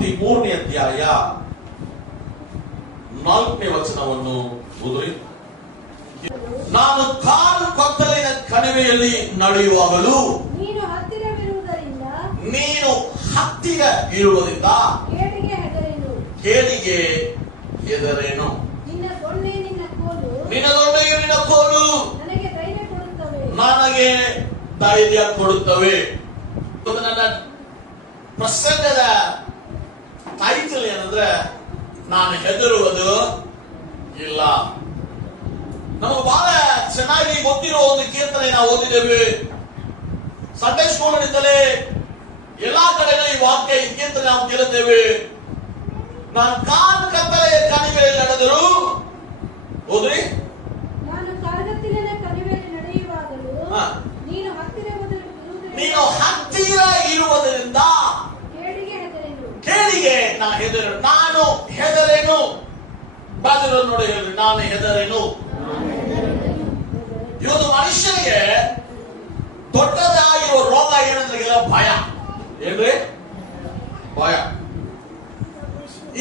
23ನೇ ಅಧ್ಯಾಯ 4ನೇ ವಚನವನ್ನು ಓದಿರಿ. ನಾನು ಕಾಲು ಕತ್ತಲಿನ ಕಣಿವೆಯಲ್ಲಿ ನಡೆಯುವಾಗಲೂ ನೀನು ಹತ್ತಿರ ಇರುವುದರಿಂದ ಕೇಡಿಗೆ ಹೆದರೇನು. ನಿನ್ನ ದೊಣ್ಣೆಯು ನಿನ್ನ ಕೋಲು ನನಗೆ ಧೈರ್ಯ ಕೊಡುತ್ತವೆ. ನನ್ನ ಪ್ರಸಂಗದ ಟೈಟಲ್ ಏನಂದ್ರೆ ನಾನು ಹೆದರುವುದು ಇಲ್ಲ. ನಮಗೆ ಬಹಳ ಚೆನ್ನಾಗಿ ಗೊತ್ತಿರೋ ಒಂದು ಕೀರ್ತನೆ ನಾವು ಓದಿದ್ದೇವೆ. ಸಂಡೇ ಸ್ಕೂಲ್ನಿಂದಲೇ ಎಲ್ಲಾ ಕಡೆಗಳ ಈ ವಾಕ್ಯ, ಈ ಕೀರ್ತನೆ ನಾವು ಕೇಳುತ್ತೇವೆ. ನಾನು ಕಾಲು ಕತ್ತಲೆಯ ಕಣಿವೆಯಲ್ಲಿ ನಡೆದರು. ಹೋದ್ರಿ, ನೀನು ಹತ್ತಿರ ಇರುವುದರಿಂದ ಕೇಳಿಗೆ ನಾನು ಹೆದರೇನು. ನಾನು ಹೆದರೇನು. ಬಾಜು ನೋಡಿ ಹೇಳ್ರಿ, ನಾನು ಹೆದರೇನು. ಇವತ್ತು ಮನುಷ್ಯನಿಗೆ ದೊಡ್ಡದಾಗಿರುವ ರೋಗ ಏನಂದ್ರೆ ಭಯ. ಏನ್ರಿ? ಭಯ.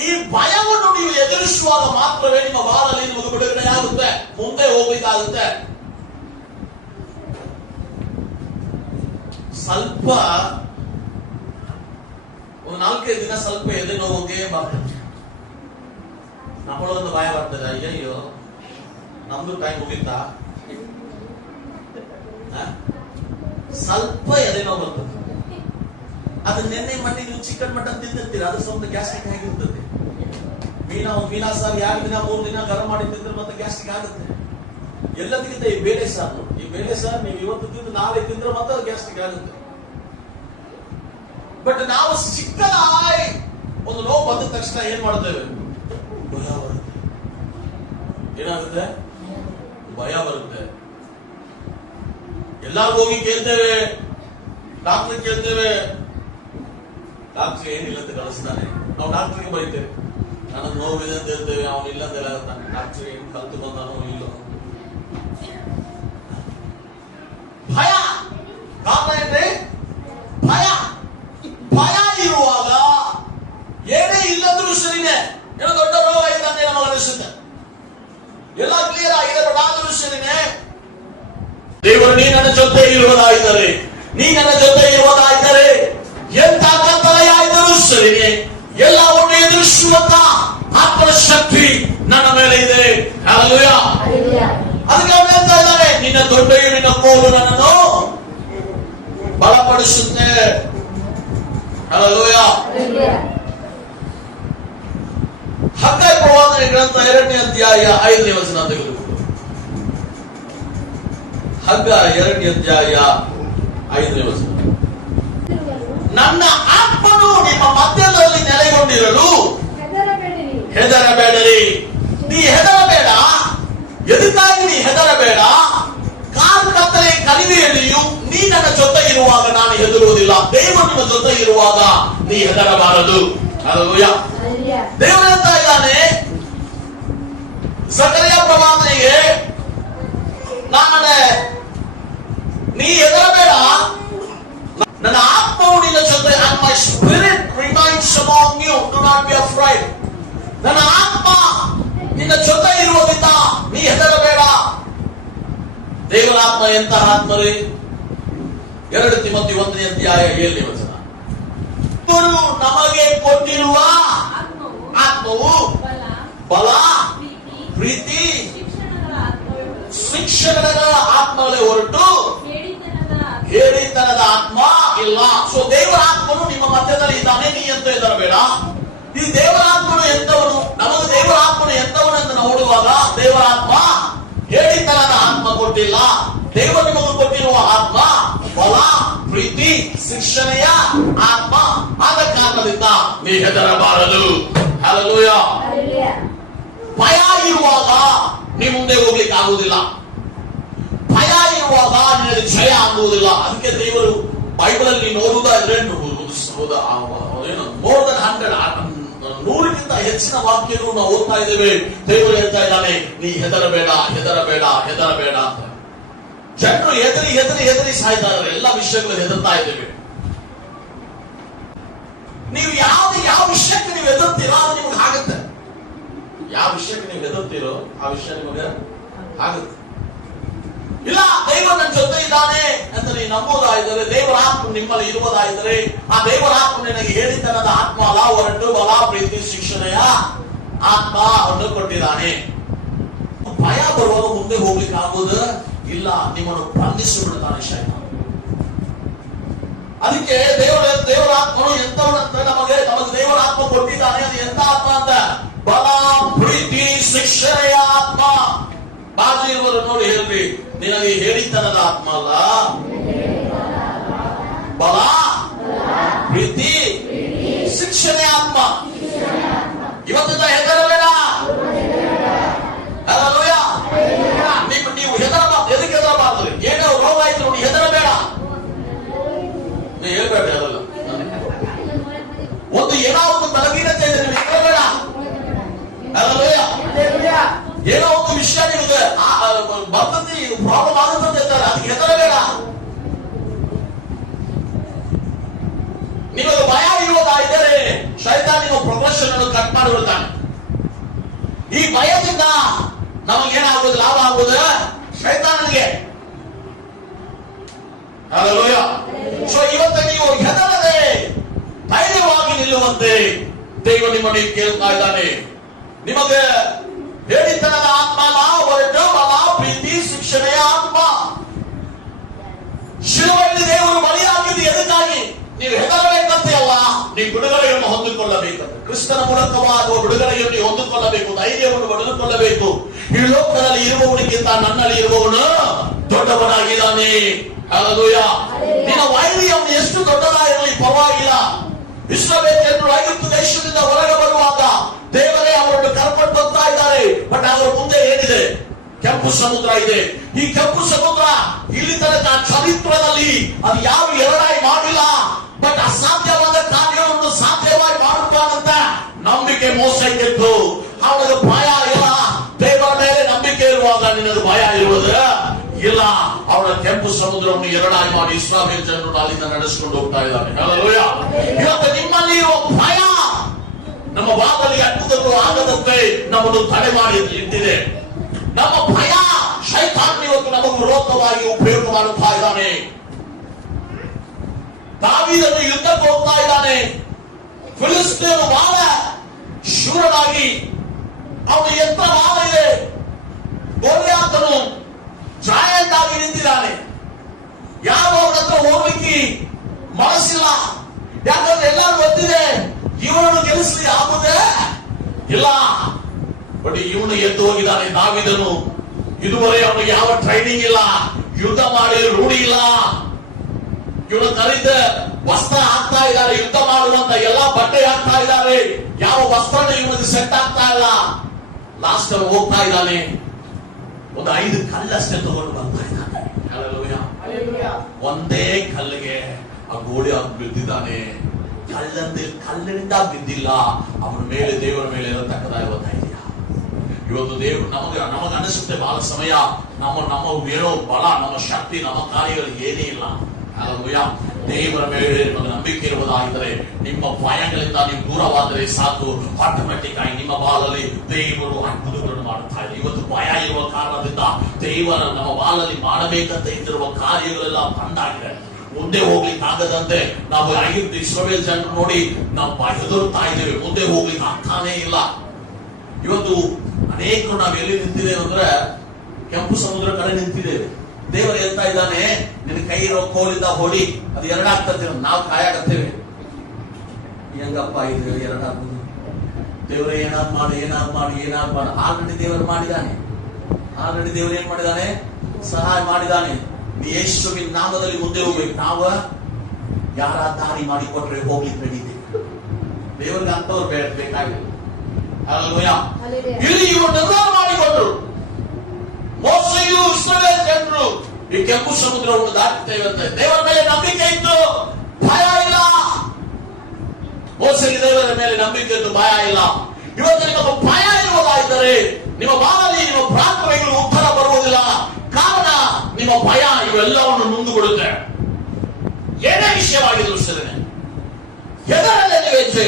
ಈ ಭಯವನ್ನು ನೀವು ಎದುರಿಸುವಾಗ ಮಾತ್ರವೇ ನಿಮ್ಮ ಬಾಳಲ್ಲಿ ನಿಮಗೆ ಬಿಡುಗಡೆ ಆಗುತ್ತೆ, ಮುಂದೆ ಹೋಗ್ಲಿಕ್ಕಾಗುತ್ತೆ. ಸ್ವಲ್ಪ ಒಂದು 4-5 ದಿನ ಸ್ವಲ್ಪ ಎದೆ ನೋವಿಗೆ ಬರ್ತದೆ, ನಮ್ಮೊಳಗೊಂದು ಭಯ ಬರ್ತದೆ. ಅಯ್ಯಯ್ಯೋ ನಮ್ದು ಟೈಮ್ ಮುಗಿತಾ, ಸ್ವಲ್ಪ ಎದೆ ನೋವು ಬರ್ತದೆ. ಅದು ನೆನ್ನೆ ಮೊನ್ನೆ ನೀವು ಚಿಕನ್ ಮಟನ್ ತಿಂದಿರ್ತೀರ, ಅದು ಸ್ವಲ್ಪ ಗ್ಯಾಸ್ಟ್ರಿಕ್ ಆಗಿರ್ತದೆ. ಮೀನಾ ಸಾರು 2 ದಿನ 3 ದಿನ ಗರಂ ಮಾಡಿ ತಿಂದ್ರೆ ಮತ್ತೆ ಗ್ಯಾಸ್ಟ್ರಿಕ್ ಆಗುತ್ತೆ. ಎಲ್ಲದಕ್ಕಿಂತ ಈ ಬೇಳೆ ಸಾರು ನೀವು ಇವತ್ತು ತಿಂದು ನಾಳೆ ತಿಂದ್ರೆ ಮತ್ತೆ ಅದು ಗ್ಯಾಸ್ಟ್ರಿಕ್ ಆಗುತ್ತೆ. ಬಟ್ ನಾವು ಚಿಕ್ಕದಾಗಿ ಒಂದು ನೋವು ಬಂದ ತಕ್ಷಣ ಏನ್ ಮಾಡ್ತೇವೆ? ಭಯ ಬರುತ್ತೆ. ಏನಾಗುತ್ತೆ? ಭಯ ಬರುತ್ತೆ. ಎಲ್ಲಾರು ಹೋಗಿ ಕೇಳ್ತೇವೆ, ಡಾಕ್ಟರ್ ಕೇಳ್ತೇವೆ, ಡಾಕ್ಟರ್ ಏನಿಲ್ಲ ಅಂತ ಕಳಿಸ್ತಾನೆ. ನಾವು ಡಾಕ್ಟರ್ಗೆ ಬರೀತೇವೆ, ನನಗೆ ನೋವಿದೆ ಅಂತ ಹೇಳ್ತೇವೆ, ಅವನು ಇಲ್ಲ ಅಂತ ಹೇಳ್ತಾನೆ. ಡಾಕ್ಟರ್ ಏನು ಕಲ್ತು ಬಂದಾನೋ ಇಲ್ಲೋ. ಭಯ. ಕಾರಣ ಏನ್ರಿ? ಭಯ. ಭಯ ಇರುವಾಗ ಏನೇ ಇಲ್ಲಂದ್ರೂ ಸರಿನೇ, ಏನೋ ದೊಡ್ಡ ರೋಗ ಇದೆ ಅಂತ ನಮಗೆ ಅನಿಸುತ್ತೆ, ಎಲ್ಲ ಕ್ಲಿಯರ್ ಆಗಿದೆ, ಬಟ್ ಆದ್ರೂ ಸರಿನೇ ದೇವರು ನೀ ನನ್ನ ಜೊತೆ ಇರುವುದಾಯಿದ್ದಾರೆ, ಎಂತ ಕತ್ತಲೆಯಾಯಿದರೂ ಸರಿನೇ ಎಲ್ಲವನ್ನೂ ಎದುರಿಸುವಂತ ಆತ್ಮನ ಶಕ್ತಿ ನನ್ನ ಮೇಲೆ ಇದೆ. ಹಲ್ಲೆಲೂಯಾ. ಅದಕ್ಕೆ ಅವನು ಹೇಳ್ತಾ ಇದ್ದಾನೆ, ನಿನ್ನ ದೊಡ್ಡೆಯು ನಿನ್ನ ಕೋಲು ನನ್ನನ್ನು ಬಲಪಡಿಸುತ್ತೆ. ಹಲ್ಲೆಲೂಯಾ. ಹಗ್ಗಾಯ ಪ್ರವಾದನೆ ಗ್ರಂಥ 2ನೇ ಅಧ್ಯಾಯ 5ನೇ ವಚನ ತೆಗೆದುಕೊಂಡು. ಹಗ್ಗಾಯ 2ನೇ ಅಧ್ಯಾಯ 5ನೇ ವಚನ. ನನ್ನ ಆತ್ಮನು ನಿಮ್ಮ ಮಧ್ಯದಲ್ಲಿ ನೆಲೆಗೊಂಡಿರಲು ಹೆದರಬೇಡಿರಿ. ನೀ ಹೆದರಬೇಡ. ಎದಕ್ಕಾಗಿ ನೀ ಹೆದರಬೇಡ? ಕಾಲು ಕತ್ತಲೆ ಕಣಿವೆಯಲ್ಲಿಯೂ ನೀ ನನ್ನ ಜೊತೆ ಇರುವಾಗ ನಾನು ಹೆದರುವುದಿಲ್ಲ. ದೇವರು ನಿಮ್ಮ ಜೊತೆ ಇರುವಾಗ ನೀ ಹೆದರಬಾರದು. ಹಲ್ಲೆಲೂಯಾ. ದೇವರು ಹೇಳ್ತಾ ಇದ್ದಾನೆ ಜಕರಿಯ ಪ್ರವಾದನೆಗೆ, ನೀ ಹೆದರಬೇಡ, ನನ್ನ ಆತ್ಮವು ನಿನ್ನ ಜೊತೆ, and my spirit remains among you, do not be afraid. ನನ್ನ ಆತ್ಮ ನಿನ್ನ ಜೊತೆ ಇರುವುದಿಲ್ಲ, ನೀ ಹೆದರಬೇಡ. ದೇವರ ಆತ್ಮ ಎಂತಹ ಆತ್ಮರೇ? 2 ತಿಮೋಥಿ 1ನೇ ಅಧ್ಯಾಯ 7ನೇ ವಚನ. ದೇವರು ನಮಗೆ ಕೊಟ್ಟಿರುವ ಆತ್ಮವು ಬಲ, ಪ್ರೀತಿ, ಶಿಕ್ಷಣದ ಆತ್ಮಗಳೇ ಹೊರಟು ಹೇಳಿತನದ ಆತ್ಮ ಇಲ್ಲ. ಸೊ ದೇವರ ಆತ್ಮನು ನಿಮ್ಮ ಮಧ್ಯದಲ್ಲಿ ಇದ್ದಾನೆ, ನೀ ಎಂತ ಹೆದರಬೇಡ. ಈ ದೇವರ ಆತ್ಮನು ಎಂತವನು? ನಮಗೆ ದೇವರ ಆತ್ಮನು ಎಂತವನು ಅಂತ ನೋಡುವಾಗ ದೇವರ ಆತ್ಮ ಹೇಳಿತನದ ಆತ್ಮ ಕೊಟ್ಟಿಲ್ಲ. ದೇವರು ನಿಮಗೆ ಕೊಟ್ಟಿರುವ ಆತ್ಮ ಬಲ, ಪ್ರೀತಿ, ಶಿಕ್ಷಣೆಯ ಆತ್ಮ. ಆದ ಕಾರಣದಿಂದ ನೀ ಹೆದರಬಾರದು. ಹಲ್ಲೆಲೂಯಾ. ಭಯ ಇರುವಾಗ ನೀ ಮುಂದೆ ಹೋಗ್ಲಿಕ್ಕೆ ಆಗುವುದಿಲ್ಲ. ಭಯ ಇರುವಾಗ ನಿನಗೆ ಜಯ ಆಗುವುದಿಲ್ಲ. ಅದಕ್ಕೆ ದೇವರು ಬೈಬಲ್ ಅಲ್ಲಿ ನೋಡುವುದಾದ್ರೆ ಮೋರ್ ದನ್ 100 ಹೆಚ್ಚಿನ ವಾಕ್ಯಗಳು ನಾವು ಓದ್ತಾ ಇದ್ದೇವೆ. ದೇವರು ಹೇಳ್ತಾ ಇದ್ದಾನೆ, ನೀ ಹೆದರಬೇಡ ಅಂತ. ಜನರು ಹೆದರಿ ಸಾಯ್ತಾ ಇದ್ದಾರೆ. ಎಲ್ಲ ವಿಷಯಗಳು ಹೆದರ್ತಾ ಇದ್ದೇವೆ. ನೀವು ಯಾವ ವಿಷಯ ಹೆದರ್ತೀರೋ ಅದು ನಿಮ್ಗೆ ಆಗುತ್ತೆ. ಯಾವ ವಿಷಯಕ್ಕೆ ನೀವು ಹೆದರ್ತೀರೋ ಆ ವಿಷಯ ನಿಮಗೆ ಆಗುತ್ತೆ. ಇಲ್ಲ ದೇವ ನನ್ನ ಜೊತೆ ಇದ್ದಾನೆ ಅಂತ ನೀವು ನಂಬೋದಾಯಿದರೆ, ದೇವರ ಆತ್ಮ ನಿಮ್ಮಲ್ಲಿ ಇರುವುದಾಯಿದರೆ, ಆ ದೇವರ ಆತ್ಮ ನಿನಗೆ ಹೇಳಿತನದ ಆತ್ಮ ಅಲ್ಲ, ಹೊರಟು ಬಲ ಪ್ರೀತಿ ಶಿಕ್ಷಣೆಯ ಆತ್ಮ ಅನ್ನು ಕೊಟ್ಟಿದ್ದಾನೆ. ಭಯ ಬರುವಾಗ ಮುಂದೆ ಹೋಗ್ಲಿಕ್ಕೆ ಆಗುವುದು ಇಲ್ಲ, ನಿಮ್ಮನ್ನು ಬಂಧಿಸಿ ಬಿಡ್ತಾನೆ ಶೈತಾನ. ಅದಕ್ಕೆ ದೇವರ ಆತ್ಮನು ಎಂತವನಂತ ನಮಗೆ ದೇವರ ಆತ್ಮ ಕೊಟ್ಟಿದ್ದಾನೆ. ಅದು ಎಂತ ಆತ್ಮ ಅಂತ? ಬಲ ಪ್ರೀತಿ ಶಿಕ್ಷಣೆಯ ಆತ್ಮ. ಬಾಜು ಇರುವರು ನೋಡಿ ಹೇಳ್ರಿ, ನಿನಗೆ ಹೇಳಿತನದ ಆತ್ಮ ಅಲ್ಲ, ಬಲ ಪ್ರೀತಿ ಶಿಕ್ಷಣೆಯ ಆತ್ಮ. ಇವತ್ತಿಂದ ಹೆದರಬೇಡ. ನೀವು ಹೆದರಬಾರ್ದು. ಎದಕ್ಕೆ ಹೆದರಬಾರ್ದು? ಏನೋ ರೋಗ ಆಯ್ತು ನೋಡಿ, ಹೆದರಬೇಡ. ನೀವು ಹೇಳ್ಬೇಡ ಅದಲ್ಲ. ಒಂದು ಏನೋ ಒಂದು ಬಲವೀನತೆ ಇದೆ, ನೀವು ಹೆದರಬೇಡ. ಏನೋ ಒಂದು ವಿಷಯ ನಿಮಗೆ ಬರ್ತದೆ, ಪ್ರಾಬ್ಲಮ್ ಆಗುತ್ತದೆ ಅಂತಾರೆ, ಅದಕ್ಕೆ ಹೆದರಬೇಡ. ನಿಮಗೆ ಭಯ ಇರುವುದಾದರೆ ಶೈತಾನ ನಿಮ್ಮ ಪ್ರೊಫೆಷನ್ ಅನ್ನು ಕಟ್ ಮಾಡಿಬಿಡ್ತಾನೆ. ಈ ಭಯದಿಂದ ನಮಗೇನಾಗುವುದು? ಲಾಭ ಆಗುವುದು ಶೈತಾನನಿಗೆ. ಹಲ್ಲೆಲೂಯಾ. ಸೊ ಇವತ್ತು ನೀವು ಹೆದರದೆ ಧೈರ್ಯವಾಗಿ ನಿಲ್ಲುವಂತೆ ದೇವ ನಿಮ್ಮನ್ನು ಕೇಳ್ತಾ ಇದ್ದಾನೆ. ನಿಮಗೆ ಹೇಳಿತನದ ಆತ್ಮ ಅಲ್ಲ, ಹೊರಟು ಬಲ ಪ್ರೀತಿ ಶಿಕ್ಷಣೆಯ ಆತ್ಮ. ಶಿಲುಬೆಯಲ್ಲಿ ದೇವರು ಬಲಿಯಾಗಿದ್ದು ಎದಕ್ಕಾಗಿ? ನೀವು ಹೆದರಬೇಕಂತೆ ಅಲ್ಲ, ನೀವು ಬಿಡುಗಡೆಯನ್ನು ಹೊಂದಿಕೊಳ್ಳಬೇಕಂತೆ. ಕ್ರಿಸ್ತನ ಮೂಲಕವಾದ ಬಿಡುಗಡೆಯನ್ನು ನೀವು ಹೊಂದಿಕೊಳ್ಳಬೇಕು, ಧೈರ್ಯವನ್ನು ಪಡೆದುಕೊಳ್ಳಬೇಕು. ಈ ಲೋಕದಲ್ಲಿ ಇರುವವನಿಗಿಂತ ನನ್ನಲ್ಲಿ ಇರುವವನು ದೊಡ್ಡವನಾಗಿದ್ದಾನೆ. ಹಲ್ಲೆಲೂಯಾ. ನಿನ್ನ ವೈರಿ ಅವನು ಎಷ್ಟು ದೊಡ್ಡದಾಗಿರಲಿ ಪರವಾಗಿಲ್ಲ. ಇಸ್ರಾಯೇಲ್ ಜನರು ಐಗುಪ್ತ ದೇಶದಿಂದ ಹೊರಗೆ ಬರುವಾಗ ದೇವರೇ ಅವರನ್ನು ಕರ್ಕೊಂಡು ಬರ್ತಾ ಇದ್ದಾರೆ. ಬಟ್ ಅವರ ಮುಂದೆ ಏನಿದೆ? ಕೆಂಪು ಸಮುದ್ರ ಇದೆ. ಈ ಕೆಂಪು ಸಮುದ್ರ ಇಲ್ಲಿ ತನಕ ಚರಿತ್ರದಲ್ಲಿ ಅದು ಯಾವ ಎರಡಾಗಿ ಮಾಡಿಲ್ಲ. ಬಟ್ ಅಸಾಧ್ಯವಾದ ಕಾರ್ಯವನ್ನು ಸಾಧ್ಯವಾಗಿ ಮಾಡುತ್ತಾನಂತ ನಂಬಿಕೆ ಮೋಸಕ್ಕಿತ್ತು. ಅವನಿಗೆ ಭಯ ಇಲ್ಲ. ದೇವರ ಮೇಲೆ ನಂಬಿಕೆ ಇರುವಾಗ ನಿನಗೆ ಭಯ ಇರುವುದು ಇಲ್ಲ. ಅವರ ಕೆಂಪು ಸಮುದ್ರವನ್ನು ಎರಡಾಗಿ ಮಾಡಿ ಇಸ್ರಾಯೇಲ್ ಜನರು ಅಲ್ಲಿಂದ ನಡೆಸಿಕೊಂಡು ಹೋಗ್ತಾ ಇದ್ದಾರೆ. ಹಲ್ಲೆಲೂಯಾ. ಇವತ್ತು ನಿಮ್ಮಲ್ಲಿ ಇರುವ ಭಯ ನಮ್ಮ ಭಾಗದಲ್ಲಿ ಅದ್ಭುತಗಳು ಆಗದಂತೆ ನಮ್ಮನ್ನು ತಡೆ ಮಾಡಿ ಇಟ್ಟಿದೆ. ನಮ್ಮ ಭಯ ಶೈತಾನ ಇವತ್ತು ನಮಗೆ ವಿರೋಧವಾಗಿ ಉಪಯೋಗ ಮಾಡುತ್ತಾ ಇದ್ದಾನೆ. ದಾವೀದನು ಯುದ್ಧಕ್ಕೆ ಹೋಗ್ತಾ ಇದ್ದಾನೆ. ಫಿಲಿಸ್ತೀಯರು ಬಹಳ ಶೂರನಾಗಿ ಅವನು ಯಂತ್ರ ಬಹಳ ಇದೆ. ಗೋಲಿಯಾತನು ಜಾಯಂಟ್ ಆಗಿ ನಿಂತಿದ್ದಾನೆ. ಯಾರು ಅವನ ಹತ್ರ ಹೋಗ್ಲಿಕ್ಕೆ ಮನಸ್ಸಿಲ್ಲ. ಯಾಕಂದ್ರೆ ಎಲ್ಲರೂ ಗೊತ್ತಿದೆ ಇವನನ್ನು ಗೆಲ್ಲಿಸಲಿ ಆಗುದೇ ಇಲ್ಲ. ಬಟ್ ಇವನು ಎದ್ದು ಹೋಗಿದ್ದಾನೆ. ದಾವೀದನು ಇದುವರೆ ಅವನಿಗೆ ಯಾವ ಟ್ರೈನಿಂಗ್ ಇಲ್ಲ, ಯುದ್ಧ ಮಾಡಿ ರೂಢಿ ಇಲ್ಲ. ಇವನು ಖರೀದ ವಸ್ತ್ರ ಹಾಕ್ತಾ ಇದ್ದಾರೆ, ಯುದ್ಧ ಮಾಡುವಂತ ಎಲ್ಲಾ ಬಟ್ಟೆ ಹಾಕ್ತಾ ಇದ್ದಾರೆ. ಯಾವ ವಸ್ತ್ರ ಇವನಿಗೆ ಸೆಟ್ ಆಗ್ತಾ ಇಲ್ಲ. ಲಾಸ್ಟ್ ಹೋಗ್ತಾ ಇದ್ದಾನೆ, ಒಂದು 5 ಕಲ್ಲಷ್ಟೇ ತಗೊಂಡು ಬರ್ತಾ ಇದ್ದಾನೆ. ಹಲ್ಲೆಲೂಯಾ. ಒಂದೇ ಕಲ್ಲಿಗೆ ಆ ಗೋಡೆ ಬಿದ್ದಿದ್ದಾನೆ. ಕಲ್ಲಿನಿಂದ ಬಿದ್ದಿಲ್ಲ. ಅವನ ಮೇಲೆ ದೇವರ ಮೇಲೆ ಇರತಕ್ಕದಾಗಿರುವ ಧೈರ್ಯ. ಇವತ್ತು ದೇವರು ನಮಗೆ ಅನಿಸುತ್ತೆ ಬಹಳ ಸಮಯ ನಮ್ಮ ಏನೋ ಬಲ, ನಮ್ಮ ಶಕ್ತಿ, ನಮ್ಮ ಕಾರ್ಯಗಳು ಏನೇ ಇಲ್ಲ. ಹಲ್ಲೆಲೂಯಾ. ದೇವರ ಮೇಲೆ ನಿಮಗೆ ನಂಬಿಕೆ ಇರುವುದಾಗಿದ್ದರೆ, ನಿಮ್ಮ ಭಯಗಳಿಂದ ನೀವು ದೂರವಾದರೆ ಸಾಕು, ಆಟೋಮೆಟಿಕ್ ಆಗಿ ನಿಮ್ಮ ಬಾಳಲ್ಲಿ ದೇವರು ಅದ್ಭುತಗಳನ್ನು ಮಾಡುತ್ತಾರೆ. ಇವತ್ತು ಭಯ ಇರುವ ಕಾರಣದಿಂದ ದೇವರ ನಮ್ಮ ಬಾಳಲ್ಲಿ ಮಾಡಬೇಕಂತ ಇದ್ದಿರುವ ಕಾರ್ಯಗಳೆಲ್ಲ ಬಂದಾಗಿದೆ. ಮುಂದೆ ಹೋಗ್ಲಿಕ್ಕೆ ಆಗದಂತೆ ನಾವು ಐಗುಪ್ತ ಇಸ್ರಾಯೇಲ್ ಜನರು ನೋಡಿ ನಾವು ಹೆದರುತ್ತಾ ಇದ್ದೇವೆ. ಮುಂದೆ ಹೋಗ್ಲಿಕ್ಕೆ ಆಗ್ತಾನೇ ಇಲ್ಲ. ಇವತ್ತು ಅನೇಕರು ನಾವು ಎಲ್ಲಿ ನಿಂತಿದ್ದೇವೆ ಅಂದ್ರೆ ಕೆಂಪು ಸಮುದ್ರ ಕಡೆ ನಿಂತಿದ್ದೇವೆ. ದೇವರು ಹೇಳ್ತಾ ಇದ್ದಾನೆ, ನಿನ್ನ ಕೈ ಇರೋ ಕೋಲಿಂದ ಹೊಡಿ, ಅದು ಎರಡಾಗ್ತದೆ. ನಾವು ಕಾಯಾಗತ್ತೇವೆ, ಹೆಂಗಪ್ಪ ಇದು ಎರಡಾಗ್ತದೆ? ದೇವರು ಏನಾದ್ ಮಾಡಿ ಆಲ್ರೆಡಿ ದೇವರು ಮಾಡಿದ್ದಾನೆ. ಆಲ್ರೆಡಿ ದೇವರು ಏನ್ ಮಾಡಿದ್ದಾನೆ? ಸಹಾಯ ಮಾಡಿದ್ದಾನೆ. ಯೇಸುವಿನ ನಾಮದಲ್ಲಿ ಮುಂದೆ ಹೋಗ್ಬೇಕು. ನಾವು ಯಾರ ದಾರಿ ಮಾಡಿಕೊಟ್ರೆ ಹೋಗ್ಲಿಕ್ಕೆ ನಡೀತೇವೆ. ದೇವರಿಗೆ ಅಂತವ್ರು ಬೇಕಾಗಿಲ್ಲ. ಹಲ್ಲೆಲೂಯಾ. ಇಲ್ಲಿ ಇವರು ನಿರ್ಧಾರ ಮಾಡಿಕೊಂಡ್ರು. ಮೋಸೆಯು ಇಸ್ರಾಯೇಲ್ ಜನರು ಈ ಕೆಂಪು ಸಮುದ್ರವನ್ನು ದಾಟುತ್ತೇವೆ ಅಂತ ದೇವರ ಮೇಲೆ ನಂಬಿಕೆ ಇತ್ತು, ಭಯ ಇಲ್ಲ. ಮೋಸೆಗೆ ದೇವರ ಮೇಲೆ ನಂಬಿಕೆ ಇತ್ತು, ಭಯ ಇಲ್ಲ. ಇವತ್ತು ನಿಮಗೆ ಭಯ ಇರುವುದಾದರೆ ನಿಮ್ಮ ಬಾಳಲ್ಲಿ ನಿಮ್ಮ ಪ್ರಾರ್ಥನೆಗಳು ಉತ್ತರ ಬರುವುದಿಲ್ಲ. ಕಾರಣ ನಿಮ್ಮ ಭಯ ಇವೆಲ್ಲವನ್ನು ನುಂಗುಬಿಡುತ್ತೆ. ಏನೇ ವಿಷಯವಾಗಿದ್ರು ಸರಿ, ಹೆದರದೆ ನೀವು ಹೆಜ್ಜೆ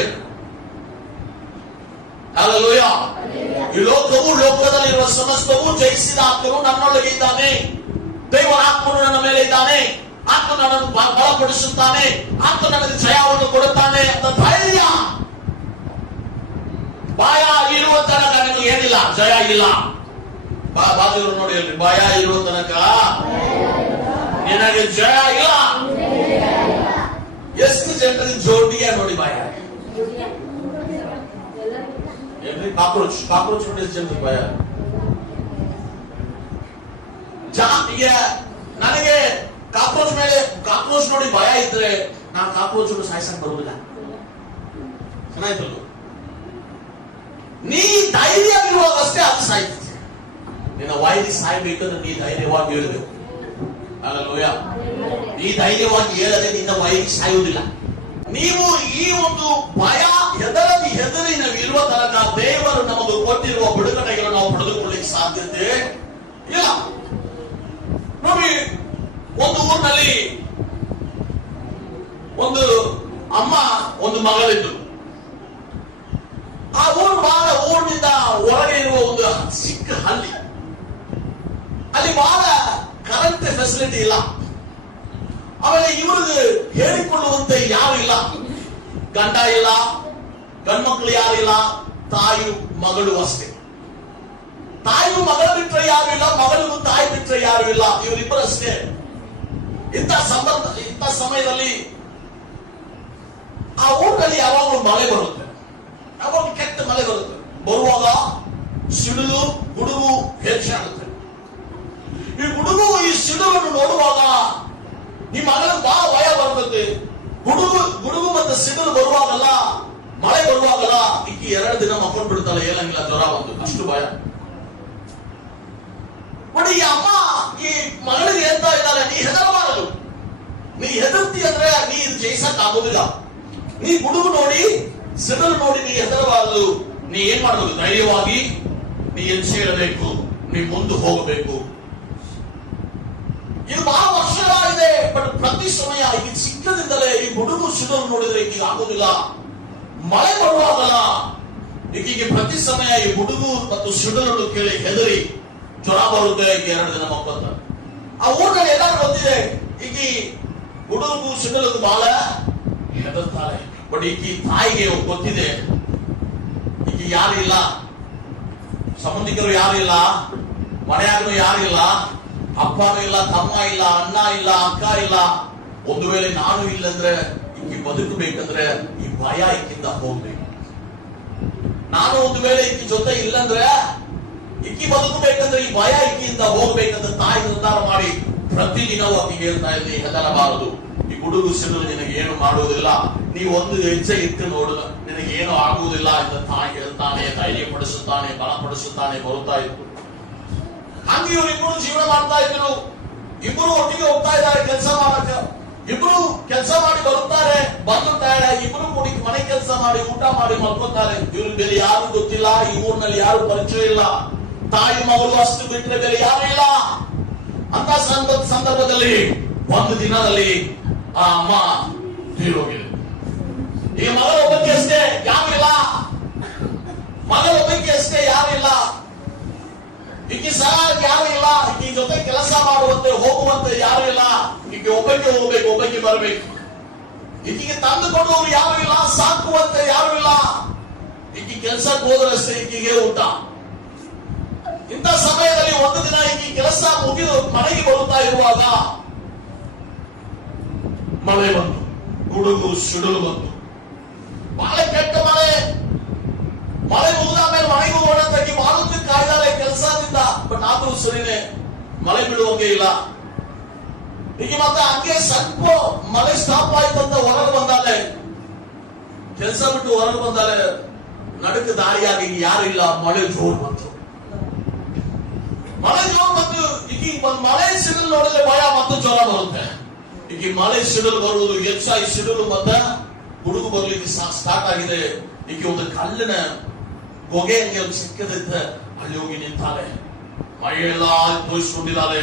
ಸಮಸ್ತವೂ ಜಯಿಸಿದ ಆತ್ಮನು ನನ್ನೊಳಗೆ ಇದ್ದಾನೆ. ದೇವರ ಆತ್ಮನು ನನ್ನ ಮೇಲೆ ಇದ್ದಾನೆ. ಆತ್ಮ ನನ್ನನ್ನು ಬಲಪಡಿಸುತ್ತಾನೆ. ಆತ್ಮ ನನಗೆ ಜಯವನ್ನು ಕೊಡುತ್ತಾನೆ ಅಂತ ಧೈರ್ಯ. ಭಯ ಇರುವ ತನಕ ನನಗೆ ಏನಿಲ್ಲ, ಜಯ ಇಲ್ಲ. ಬಾಜೂರು ನೋಡಿ, ಭಯ ಇರುವ ತನಕ ನಿನಗೆ ಜಯ ಇಲ್ಲ. ಎಷ್ಟು ಜನರಿಗೆ ಜೋಡಿಗೆ ನೋಡಿ ಭಯ. ಕಾಕ್ರೋಚ್ ನೋಡಿ ಎಷ್ಟು ಜನರಿಗೆ ಭಯ. ನನಗೆ ಕಾಕ್ರೋಚ್ ನೋಡಿ ಭಯ ಇದ್ರೆ ನಾನು ಕಾಕ್ರೋಚ್ ಸಾಯಿಸಕ್ ಬರುವುದಿಲ್ಲ. ಚೆನ್ನಾಯ್ತಲ್ಲ, ನೀ ಧೈರ್ಯ ಇರುವಾಗಷ್ಟೇ ಅದು ಸಾಯ್ತದೆ. ನಿನ್ನ ವಾಯಿಗೆ ಸಾಯ್ಬೇಕಂದ್ರೆ ನೀ ಧೈರ್ಯವಾಗಿ ಹೇಳಬೇಕು. ಅಲ್ಲೂಯ, ನೀ ಧೈರ್ಯವಾಗಿ ಹೇಳದೆ ನಿನ್ನ ವಾಯಿಗೆ ಸಾಯುವುದಿಲ್ಲ. ನೀವು ಈ ಒಂದು ಭಯ ಹೆದರಿ ನಾವು ಇರುವ ತನಕ ದೇವರು ನಮಗೆ ಕೊಟ್ಟಿರುವ ಬಿಡುಗಡೆಗಳನ್ನು ನಾವು ಪಡೆದುಕೊಳ್ಳಿಕ್ಕೆ ಸಾಧ್ಯತೆ ಇಲ್ಲ. ನೋಡಿ, ಒಂದು ಊರಿನಲ್ಲಿ ಒಂದು ಅಮ್ಮ ಒಂದು ಮಗಳಿದ್ದು. ಆ ಊರಿನಿಂದ ಹೊರಗೆ ಇರುವ ಒಂದು ಚಿಕ್ಕ ಹಳ್ಳಿ. ಅಲ್ಲಿ ಬಹಳ ಕರೆಂಟ್ ಫೆಸಿಲಿಟಿ ಇಲ್ಲ. ಆಮೇಲೆ ಇವ್ರಿಗೆ ಹೇಳಿಕೊಳ್ಳುವಂತೆ ಯಾರು ಇಲ್ಲ. ಗಂಡ ಇಲ್ಲ, ಗಂಡ್ಮಕ್ಳು ಯಾರಿಲ್ಲ, ತಾಯಿ ಮಗಳು ಅಷ್ಟೇ. ತಾಯಿಗೂ ಮಗಳು ಬಿಟ್ರೆ ಯಾರು ಇಲ್ಲ, ಮಗಳಿಗೂ ತಾಯಿ ಬಿಟ್ರೆ ಯಾರು ಇಲ್ಲ. ಇವರಿಬ್ಬರಷ್ಟೇ. ಇಂಥ ಸಮಯದಲ್ಲಿ ಆ ಊರಿನಲ್ಲಿ ಯಾವಾಗಲೂ ಮಳೆ ಬರುತ್ತೆ. ಯಾವಾಗ ಕೆಟ್ಟ ಮಳೆ ಬರುತ್ತೆ. ಬರುವಾಗ ಸಿಡಿಲು ಗುಡುಗು ಹೆಚ್ಚಾಗುತ್ತೆ. ಈ ಗುಡುಗು ಈ ಸಿಡಿಲನ್ನು ನೋಡುವಾಗ ನಿಮ್ಮ ಮಗಳಿಗೆ ಬಹಳ ಭಯ ಬರ್ತದೆ. ಗುಡುಗು ಮತ್ತೆ ಸಿಡಿಲು ಬರುವಾಗಲ್ಲ, ಮಳೆ ಬರುವಾಗಲ್ಲ ಈಕಿ 2 ದಿನ ಮಕ್ಕಳು ಬಿಡ್ತಾಳೆ, ಏನಾಗಿಲ್ಲ, ಜ್ವರ ಬಂದು, ಅಷ್ಟು ಭಯ. ನೋಡಿ, ಈ ಅಮ್ಮ ಈ ಮಗಳಿಗೆ ಹೇಳ್ತಾ ಇದ್ದಾಳೆ, ನೀ ಹೆದರಬಾರದು. ನೀ ಹೆದರ್ತಿ ಅಂದ್ರೆ ನೀ ಜಯಿಸಕ್ ಆಗೋದಿಲ್ಲ. ನೀ ಗುಡುಗು ನೋಡಿ ಸಿಡಿಲು ನೋಡಿ ನೀ ಹೆದರಬಾರದು. ನೀ ಏನ್ ಮಾಡಬೇಕು, ಧೈರ್ಯವಾಗಿ ನೀ ಹೆಜ್ಜೆ ಇಡಬೇಕು, ನೀ ಮುಂದೆ ಹೋಗಬೇಕು. ಇದು ಬಹಳ ವರ್ಷಗಳಾಗಿದೆ. ಬಟ್ ಪ್ರತಿ ಸಮಯ ಈ ಚಿಕ್ಕದಿಂದಲೇ ಈ ಗುಡುಗು ಸಿಡಿಲು ನೋಡಿದ್ರೆ ಈಗೀಗ ಆಗುದಿಲ್ಲ. ಮಳೆ ಬರುವಾಗಲ್ಲ ಈಗೀಗ ಪ್ರತಿ ಸಮಯ ಈ ಗುಡುಗು ಮತ್ತು ಸಿಡಿಲನ್ನು ಕೇಳಿ ಹೆದರಿ ಜ್ವರ ಬರುತ್ತೆ. 2 ದಿನ ಮಕ್ಕಳು. ಆ ಊರಿನಲ್ಲಿ ಎಲ್ಲರೂ ಗೊತ್ತಿದೆ ಈಗಿ ಗುಡುಗು ಸಿಡಿಲು ಬಹಳ ಹೆದರ್ತಾರೆ. ಬಟ್ ಈಕಿ ತಾಯಿಗೆ ಗೊತ್ತಿದೆ ಈಗ ಯಾರು ಇಲ್ಲ, ಸಂಬಂಧಿಕರು ಯಾರು ಇಲ್ಲ, ಮನೆಯಾಗಲು ಯಾರು ಇಲ್ಲ, ಅಪ್ಪನೂ ಇಲ್ಲ, ತಮ್ಮ ಇಲ್ಲ, ಅಣ್ಣ ಇಲ್ಲ, ಅಕ್ಕ ಇಲ್ಲ. ಒಂದು ವೇಳೆ ನಾನು ಇಲ್ಲಂದ್ರೆ ಈಕಿ ಬದುಕಬೇಕಂದ್ರೆ ಈ ಭಯ ಈಕಿಂದ ಹೋಗ್ಬೇಕು. ನಾನು ಒಂದು ವೇಳೆ ಈಕಿ ಜೊತೆ ಇಲ್ಲಂದ್ರೆ ಈಕಿ ಬದುಕಬೇಕಂದ್ರೆ ಈ ಭಯ ಈಕಿಯಿಂದ ಹೋಗ್ಬೇಕಂತ ತಾಯಿ ನಿರ್ಧಾರ ಮಾಡಿ ಪ್ರತಿದಿನವೂ ಆಕೆಗೆ ಹೇಳ್ತಾ ಇದ್ದೆ, ಹೆದರಬಾರದು. ಈ ಗುಡುಗು ಸಿಡಿಲು ನಿನಗೆ ಏನು ಮಾಡುವುದಿಲ್ಲ, ನೀವು ಒಂದು ಹೆಜ್ಜೆ ಇಟ್ಟು ನೋಡಿದ ನಿನಗೆ ಏನು ಆಗುವುದಿಲ್ಲ ಅಂತ ತಾಯಿ ಹೇಳ್ತಾನೆ, ಧೈರ್ಯ ಪಡಿಸುತ್ತಾನೆ, ಬಲಪಡಿಸುತ್ತಾನೆ, ಬರುತ್ತಾ ಇತ್ತು. ಹಂಗೆ ಇವರಿಬ್ಬರು ಜೀವನ ಮಾಡ್ತಾ ಇದ್ರು. ಇಬ್ಬರು ಒಟ್ಟಿಗೆ ಹೋಗ್ತಾ ಇದ್ದಾರೆ ಕೆಲಸ ಮಾಡಕ. ಇಬ್ರು ಕೆಲಸ ಮಾಡಿ ಬರುತ್ತಾರೆ, ಬಂದುತ್ತಾರೆ. ಇಬ್ರು ಕೂಡಿ ಮನೆ ಕೆಲಸ ಮಾಡಿ ಊಟ ಮಾಡಿ ಮಲ್ಕೋತಾರೆ. ಇವ್ರಿಗೆ ಬೇರೆ ಯಾರು ಗೊತ್ತಿಲ್ಲ, ಈ ಊರಿನಲ್ಲಿ ಯಾರು ಪರಿಚಯ ಇಲ್ಲ. ತಾಯಿ ಮಗಳು ಅಷ್ಟು ಬಿಟ್ಟರೆ ಬೇರೆ ಯಾರು ಇಲ್ಲ. ಅಂತ ಸಂದರ್ಭದಲ್ಲಿ ಒಂದು ದಿನದಲ್ಲಿ ಆ ಅಮ್ಮ ತೀರೋಗಿದೆ. ಈಗ ಮಗಳೊಬ್ಬಕ್ಕೆ ಅಷ್ಟೇ ಯಾರಿಲ್ಲ, ಮಗಳೊಬ್ಬಕ್ಕೆ ಅಷ್ಟೇ ಯಾರಿಲ್ಲ. ಈಕೆ ಸಹ ಯಾರು ಇಲ್ಲ, ಈ ಜೊತೆ ಕೆಲಸ ಮಾಡುವಂತೆ ಹೋಗುವಂತೆ ಯಾರು ಇಲ್ಲ. ಈಕೆ ಒಬ್ಬಕ್ಕೆ ಹೋಗ್ಬೇಕು, ಒಬ್ಬಕ್ಕೆ ಬರಬೇಕು. ಈಕೆಗೆ ತಂದು ಕೊಡುವವರು ಯಾರು ಇಲ್ಲ, ಸಾಕುವಂತೆ ಯಾರು ಇಲ್ಲ. ಈಕೆ ಕೆಲಸಕ್ಕೆ ಹೋದರಷ್ಟೇ ಈಕೆಗೆ ಊಟ. ಇಂಥ ಸಮಯದಲ್ಲಿ ಒಂದು ದಿನ ಈಕೆ ಕೆಲಸ ಮುಗಿದು ಮನೆಗೆ ಬರುತ್ತಾ ಇರುವಾಗ ಮಳೆ ಬಂತು, ಗುಡುಗು ಸಿಡಿಲು ಬಂತು. ಬಹಳ ಕೆಟ್ಟ ಮಳೆ. ಮಳೆ ಮುಗಿದ ಮೇಲೆ ಮನೆಗೆ ಹೋಗೋಣ ಅಂತ ಮಾರುತಿ ಕಾಯ್ದಾರೆ ಕೆಲಸದಿಂದ. ಬಟ್ ಆದ್ರೂ ಸರಿನೇ ಮಳೆ ಬಿಡುವಂಗೆ ಇಲ್ಲ. ಈಗ ಮತ್ತೆ ಹಂಗೆ ಸ್ವಲ್ಪ ಮಳೆ ಸ್ಟಾಪ್ ಆಯ್ತು ಅಂತ ಹೊರಗೆ ಬಂದಾಲೆ, ಕೆಲಸ ಬಿಟ್ಟು ಹೊರಗೆ ಬಂದಾಲೆ, ನಡುಕ ದಾರಿಯಾಗಿ ಯಾರು ಇಲ್ಲ. ಮಳೆ ಜೋರು ಬಂತು. ಮಳೆ ಜೋರು ಬಂತು. ಈಗ ಒಂದು ಮಳೆ ಸಿಡಿಲು ನೋಡಿದ್ರೆ ಭಯ ಮತ್ತು ಜ್ವರ ಬರುತ್ತೆ. ಈಗ ಮಳೆ ಸಿಡಿಲು ಬರುವುದು ಹೆಚ್ಚಾಗಿ ಸಿಡಿಲು ಮತ್ತೆ ಗುಡುಗು ಬರ್ಲಿಕ್ಕೆ ಸ್ಟಾರ್ಟ್ ಆಗಿದೆ. ಈಗ ಒಂದು ಕಲ್ಲಿನ ಹೊಗೆ ಹಂಗೆ ಒಂದು ಸಿಕ್ಕದಿದ್ದ ಅಲ್ಲಿ ಹೋಗಿ ನಿಂತಾಳೆ. ಮಳೆಯೆಲ್ಲ ತೋರಿಸಿಕೊಂಡಿದ್ದಾಳೆ.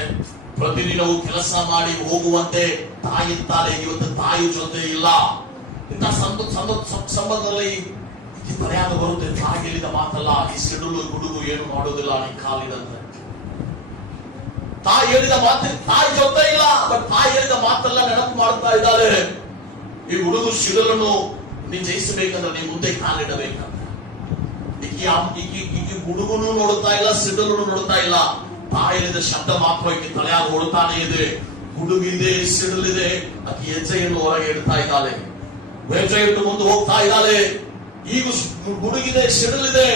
ಪ್ರತಿದಿನವೂ ಕೆಲಸ ಮಾಡಿ ಹೋಗುವಂತೆ ತಾಯಿ ಇರ್ತಾಳೆ. ಇವತ್ತು ತಾಯಿ ಜೊತೆ ಇಲ್ಲ. ಇಂಥ ಸಂಬಂಧದಲ್ಲಿ ತಲೆಯಾಗ ಬರುತ್ತೆ. ತಾಯಿ ಹೇಳಿದ ಮಾತಲ್ಲ, ಈ ಸಿಡಿಲು ಗುಡುಗು ಏನು ಮಾಡೋದಿಲ್ಲ ನೀ ಕಾಲಿದಂತೆ. ತಾಯಿ ಹೇಳಿದ ಮಾತು, ತಾಯಿ ಜೊತೆ ಇಲ್ಲ, ಬಟ್ ತಾಯಿ ಹೇಳಿದ ಮಾತೆಲ್ಲ ನೆನಪು ಮಾಡ್ತಾ ಇದ್ದಾರೆ. ಈ ಗುಡುಗು ಸಿಡಿಲನ್ನು ನೀನ್ ಜಯಿಸಬೇಕಂದ್ರೆ ನೀ ಮುಂದೆ ಕಾಲಿಡಬೇಕಂತ. ಈಗ ಗುಡುಗುನು ನೋಡ್ತಾ ಇಲ್ಲ, ಸಿಡಿಲು ನೋಡ್ತಾ ಇಲ್ಲ. ತಾಯಿ ಹೇಳಿದ ಶಬ್ದ ಮಾತ್ರ ಈಗ ತಲೆಯಾಗ ಓಡ್ತಾನೆ ಇದೆ. ಗುಡುಗಿದೆ, ಸಿಡಿಲಿದೆ, ಆಕೆ ಹೆಜ್ಜೆಯನ್ನು ಹೊರಗೆ ಇಡ್ತಾ ಇದ್ದಾಳೆ. ಹೆಜ್ಜೆ ಇಟ್ಟು ಮುಂದೆ ಹೋಗ್ತಾ ಇದ್ದಾಳೆ. ಈಗ ಗುಡುಗಿದೆ, ಸಿಡಿಲಿದೆ,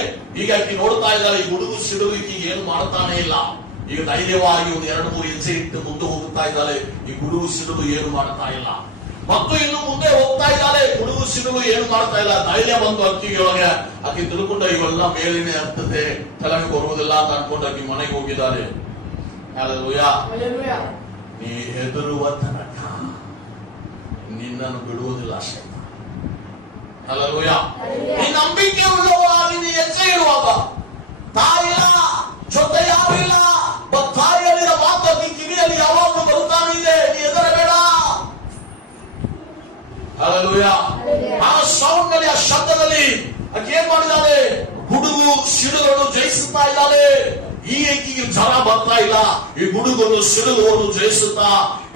ಈಗ ಆಕೆ ನೋಡ್ತಾ ಇದ್ದಾಳೆ. ಈ ಗುಡುಗು ಸಿಡಿಲು ಈಗ ಏನು ಮಾಡ್ತಾನೆ ಇಲ್ಲ. ಈಗ ಧೈರ್ಯವಾಗಿ ಒಂದು 2-3 ಹೆಜ್ಜೆ ಇಟ್ಟು ಮುಂದೆ ಹೋಗ್ತಾ ಇದ್ದಾಳೆ. ಈ ಗುಡುಗು ಸಿಡಿಲು ಏನು ಮಾಡ್ತಾ ಇಲ್ಲ. ಮತ್ತು ಇನ್ನು ಮುಂದೆ ಹೋಗ್ತಾ ಇದ್ದಾಳೆ. ಗುಡುಗು ಸಿಡಿಲು ಏನು ಮಾಡ್ತಾ ಇಲ್ಲ. ಧೈರ್ಯ ಬಂತು ಅಕ್ಕಿಗೆ ಒಳಗೆ. ಆಕೆ ತಿಳ್ಕೊಂಡ ಇವೆಲ್ಲ ಮೇಲಿನ ಹತ್ತದೆ, ಕೆಳಗೆ ಬರುವುದಿಲ್ಲ ಅಂತ ಅನ್ಕೊಂಡು ಆಕೆ ಮನೆಗೆ ಹೋಗಿದ್ದಾಳೆ. ಹಲ್ಲೆಲೂಯಾ. ನೀ ಹೆದರುವ ತನಕ ನಿನ್ನನ್ನು ಬಿಡುವುದಿಲ್ಲ ಶೈತಾನ. ಹಲ್ಲೆಲೂಯಾ. ನೀ ನಂಬಿಕೆ ಉಳ್ಳವರಾಗಿ ನೀ ಹೆಜ್ಜೆ ಇಡುವಾಗ ತಾಯಿಯ ಜೊತೆ ಯಾರು ಇಲ್ಲ. ತಾಯಿ ಹೇಳಿದ ಮಾತು ನೀ ಕಿವಿಯಲ್ಲಿ ಯಾವಾಗಲೂ ಬರುತ್ತಾನೆ ಇದೆ. ನೀ ಹೆದರಬೇಡ. ಹಲ್ಲೆಲೂಯಾ. ಆ ಸೌಂಡ್ ನಲ್ಲಿ, ಆ ಶಬ್ದದಲ್ಲಿ ಆಕೆ ಏನ್ ಮಾಡಿದ್ದಾಳೆ? ಗುಡುಗು ಸಿಡಿಲನ್ನು ಜಯಿಸುತ್ತಾ ಇದ್ದಾಳೆ. ಈ ಆಕೆಗೆ ಜ್ವರ ಬರ್ತಾ ಇಲ್ಲ. ಈ ಗುಡುಗನ್ನು ಸಿಡಿಲುವನ್ನು ಜಯಿಸುತ್ತಾ